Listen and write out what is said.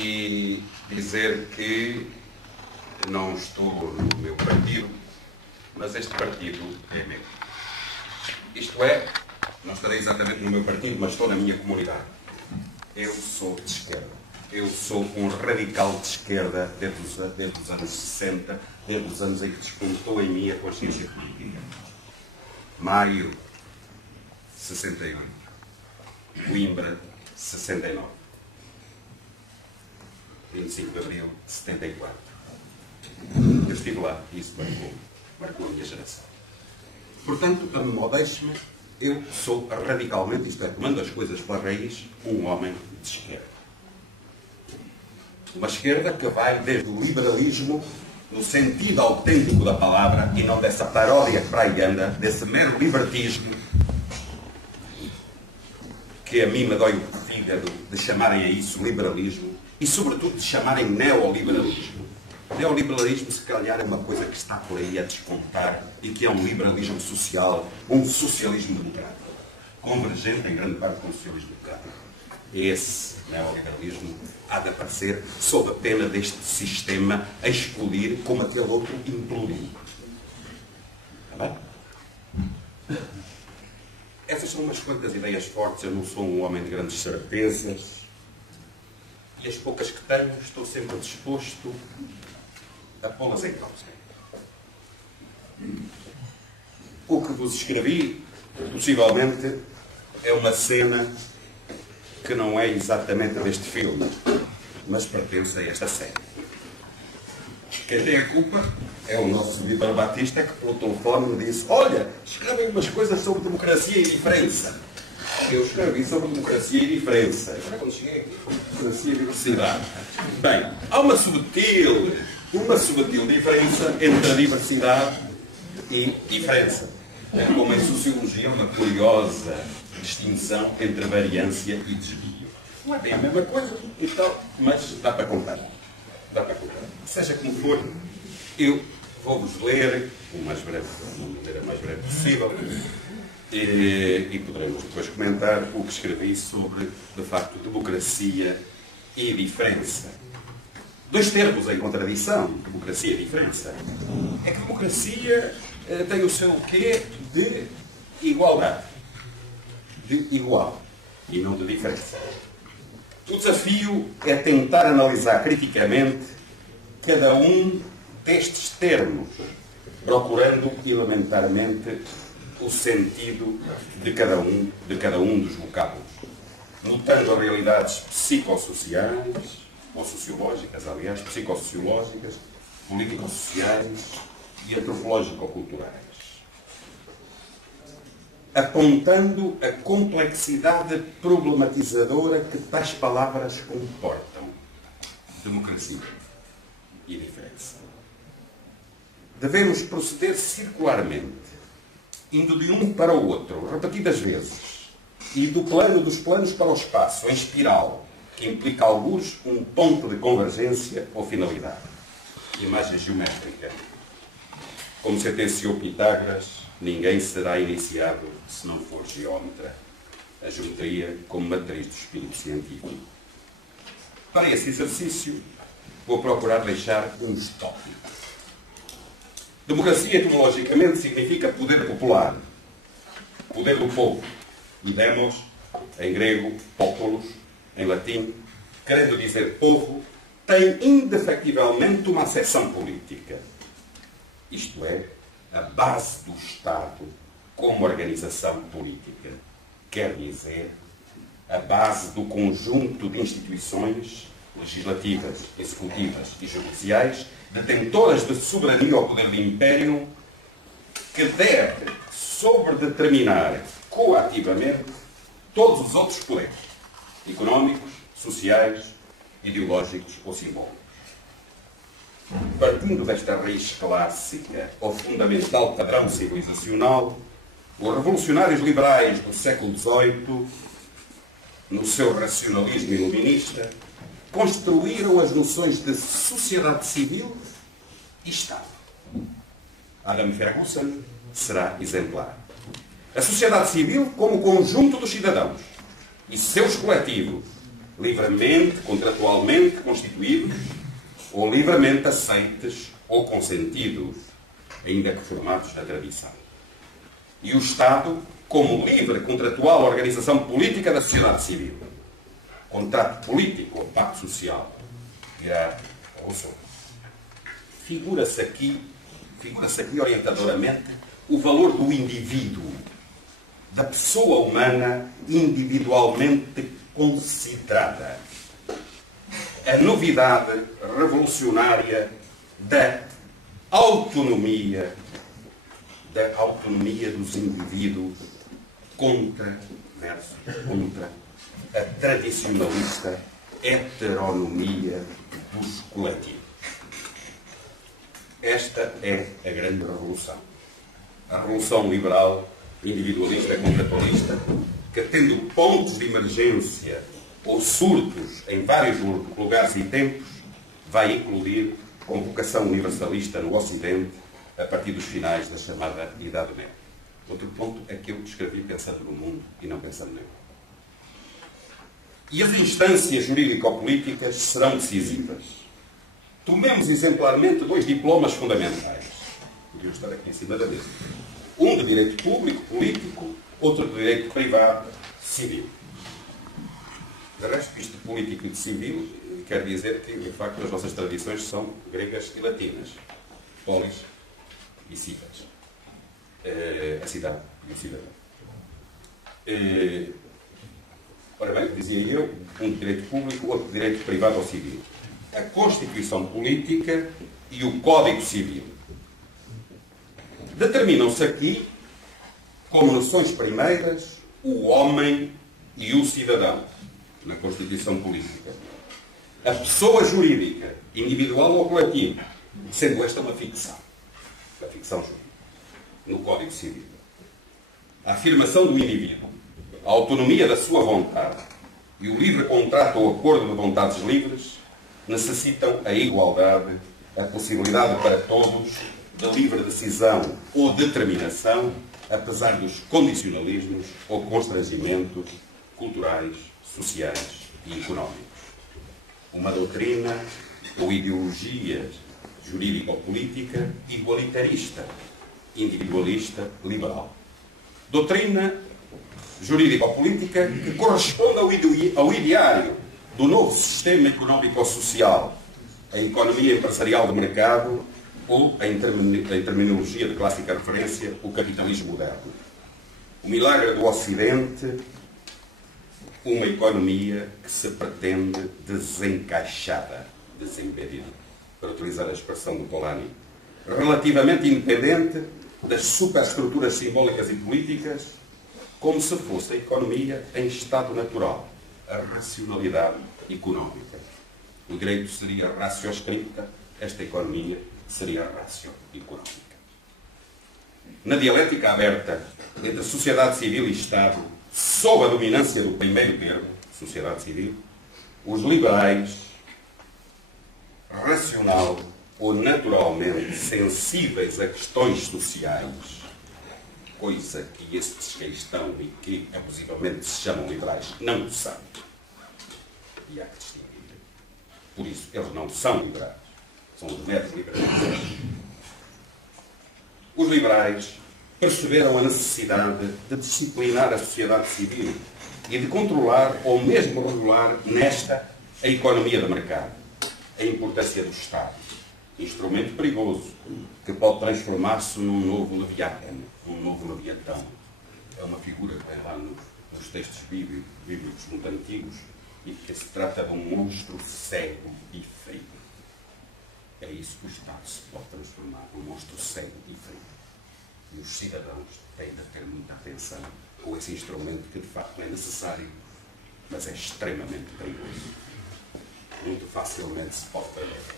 E dizer que não estou no meu partido, mas este partido é meu. Isto é, não estarei exatamente no meu partido, mas estou na minha comunidade. Eu sou de esquerda. Eu sou um radical de esquerda desde os anos 60, desde os anos em que despontou em mim a consciência política. Maio, 68. Coimbra, 69. 25 de abril de 74. Eu estive lá e isso marcou a minha geração. Portanto, a modéstia, eu sou radicalmente, isto é, tomando as coisas pela raiz, um homem de esquerda. Uma esquerda que vai desde o liberalismo, no sentido autêntico da palavra, e não dessa paródia que para aí anda, desse mero libertismo, que a mim me dói o fígado de chamarem a isso liberalismo, e sobretudo de chamarem neoliberalismo. Neoliberalismo, se calhar, é uma coisa que está por aí a descontar e que é um liberalismo social, um socialismo democrático, convergente em grande parte com o socialismo democrático. Esse neoliberalismo há de aparecer sob a pena deste sistema a explodir como aquele outro implodiu. Está bem? Essas são umas quantas ideias fortes. Eu não sou um homem de grandes certezas. E as poucas que tenho, estou sempre disposto a pô-las em causa. O que vos escrevi, possivelmente, é uma cena que não é exatamente deste filme, mas pertence a esta série. Quem tem a culpa é o nosso Vítor Batista, que pelo telefone me disse: olha, escrevem umas coisas sobre democracia e diferença. Eu escrevi sobre democracia e diferença. Agora quando cheguei aqui, democracia e diversidade. Bem, há uma subtil diferença entre a diversidade e diferença. É como em sociologia uma curiosa distinção entre variância e desvio. Não é bem a mesma coisa, então, mas dá para contar. Dá para contar. Seja como for, eu vou-vos ler de uma maneira mais breve possível. E poderemos depois comentar o que escrevi sobre, de facto, democracia e diferença. Dois termos em contradição, democracia e diferença. É que democracia tem o seu quê de igualdade, de igual, e não de diferença. O desafio é tentar analisar criticamente cada um destes termos, procurando elementarmente o sentido de cada um dos vocábulos, notando as realidades psicossociais, ou sociológicas, aliás, psicossociológicas, político-sociais e antropológico-culturais, apontando a complexidade problematizadora que tais palavras comportam: democracia e diferença. Devemos proceder circularmente, indo de um para o outro, repetidas vezes, e do plano dos planos para o espaço, em espiral, que implica alguns um ponto de convergência ou finalidade. Imagem geométrica. Como sentenciou Pitágoras, ninguém será iniciado se não for geómetra. A geometria como matriz do espírito científico. Para esse exercício, vou procurar deixar uns tópicos. Democracia, etimologicamente, significa poder popular, poder do povo. E demos, em grego, populos, em latim, querendo dizer povo, tem indefectivelmente uma acessão política. Isto é, a base do Estado como organização política. Quer dizer, a base do conjunto de instituições legislativas, executivas e judiciais, detentoras de soberania ao poder do império, que deve sobredeterminar coativamente todos os outros poderes, económicos, sociais, ideológicos ou simbólicos. Partindo desta raiz clássica ou fundamental padrão civilizacional, os revolucionários liberais do século XVIII, no seu racionalismo iluminista, construíram as noções de sociedade civil e Estado. Adam Ferguson será exemplar. A sociedade civil como conjunto dos cidadãos e seus coletivos, livremente, contratualmente constituídos, ou livremente aceites ou consentidos, ainda que formados na tradição. E o Estado como livre, contratual organização política da sociedade civil. Contrato político ou pacto social. Dirá Rousseau. Figura-se aqui orientadoramente o valor do indivíduo, da pessoa humana individualmente considerada. A novidade revolucionária da autonomia dos indivíduos contra a tradicionalista heteronomia dos coletivos. Esta é a grande revolução. A revolução liberal, individualista e contratualista, que tendo pontos de emergência ou surtos em vários lugares e tempos, vai eclodir com vocação universalista no Ocidente a partir dos finais da chamada Idade Média. Outro ponto é que eu descrevi pensando no mundo e não pensando nele. E as instâncias jurídico-políticas serão decisivas. Tomemos exemplarmente dois diplomas fundamentais. Podiam estar aqui em cima da mesa. Um de direito público, político, outro de direito privado, civil. De resto, isto de político e de civil quer dizer que, de facto, as nossas tradições são gregas e latinas. Polis e citas. A cidade e o cidadão. Ora bem, dizia eu, um de direito público, outro de direito privado ou civil. A Constituição Política e o Código Civil. Determinam-se aqui, como noções primeiras, o homem e o cidadão, na Constituição Política. A pessoa jurídica, individual ou coletiva, sendo esta uma ficção jurídica, no Código Civil. A afirmação do indivíduo, a autonomia da sua vontade e o livre contrato ou acordo de vontades livres necessitam a igualdade, a possibilidade para todos de livre decisão ou determinação, apesar dos condicionalismos ou constrangimentos culturais, sociais e económicos. Uma doutrina ou ideologia jurídico-política igualitarista, individualista, liberal. Doutrina jurídico-política que corresponde ao ideário do novo sistema económico-social, a economia empresarial de mercado ou, em terminologia de clássica referência, o capitalismo moderno. O milagre do Ocidente, uma economia que se pretende desencaixada, desembedida, para utilizar a expressão do Polanyi, relativamente independente das superestruturas simbólicas e políticas, como se fosse a economia em estado natural, a racionalidade económica. O direito seria ratio scripta, esta economia seria a ratio económica. Na dialética aberta entre sociedade civil e Estado, sob a dominância do primeiro termo, sociedade civil, os liberais, racional ou naturalmente sensíveis a questões sociais, coisa que estes que estão e que abusivamente se chamam liberais não são. E há que distinguir. Por isso, eles não são liberais. São os neoliberais. Os liberais perceberam a necessidade de disciplinar a sociedade civil e de controlar ou mesmo regular nesta a economia de mercado, a importância do Estado, instrumento perigoso que pode transformar-se num novo Leviatã, num novo Leviatão. É uma figura que vem lá nos textos bíblicos muito antigos e que se trata de um monstro cego e frio. É isso que o Estado se pode transformar, num monstro cego e frio. E os cidadãos têm de ter muita atenção com esse instrumento que de facto é necessário, mas é extremamente perigoso. Muito facilmente se pode perder.